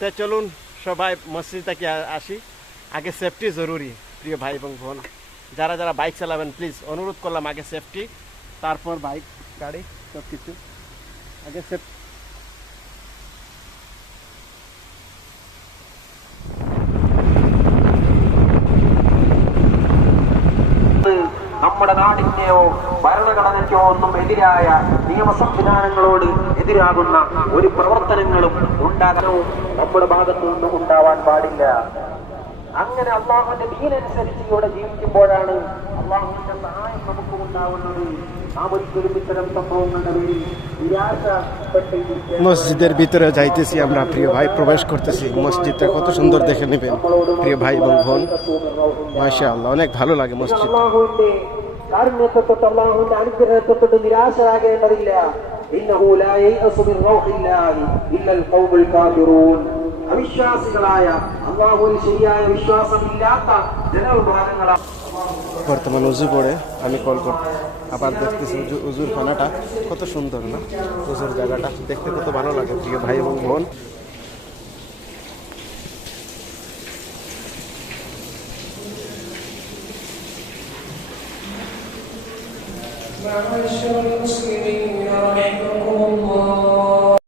তো চলুন সবাই মসজিদ থেকে আসি। আগে সেফটি জরুরি প্রিয় ভাই এবং বোন, যারা যারা বাইক চালাবেন প্লিজ অনুরোধ করলাম আগে সেফটি, তারপর বাইক গাড়ি সব কিছু আগে সেফটি। നമ്മുടെ നാടിന്റെയോ ഭരണഘടനയ്ക്കോ ഒന്നും എതിരായ നിയമ സംവിധാനങ്ങളോട് എതിരാകുന്ന ഒരു പ്രവർത്തനങ്ങളും ഉണ്ടാകാനവും നമ്മുടെ ഭാഗത്തു നിന്നും ഉണ്ടാവാൻ പാടില്ല. അങ്ങനെ അള്ളാഹുവിന്റെ ദീനനുസരിച്ച് ഇവിടെ ജീവിക്കുമ്പോഴാണ് അള്ളാഹുവിന്റെ സഹായം നമുക്ക് ഉണ്ടാവുന്നത്. നാം ഒരിക്കലും ഇത്തരം സംഭവങ്ങളുടെ പേരിൽ നിരാശപ്പെട്ട് মসজিদের ভিতরে যাইতেছি আমরা প্রিয় ভাই, প্রবেশ করতেছি। মসজিদটা কত সুন্দর দেখে নেবেন প্রিয় ভাই এবং বোন, মাশাআল্লাহ অনেক ভালো লাগে মসজিদ। അള്ളാഹുവിന്റെ കാരുണ്യത്തെ തൊട്ട് അള്ളാഹുവിന്റെ അനുഗ്രഹത്തെ തൊട്ട് നിരാശരാകേണ്ടതില്ല. ഇന്നഹു ലാ യയഅസു മിൻ റൗഹില്ലാഹി ഇല്ലൽ ഖൗമുൽ കാഫിറൂൻ. അവിശ്വാസികളായ അള്ളാഹുവിൽ ശരിയായ വിശ്വാസമില്ലാത്ത ജനവിഭാഗങ്ങളാണ്। বর্তমান উজু পড়ে আমি কল করতে আবার দেখতেছি উজুর খানাটা কত সুন্দর না, উজুর জায়গাটা দেখতে কত ভালো লাগে প্রিয় ভাই এবং বোন। معاشر المسلمين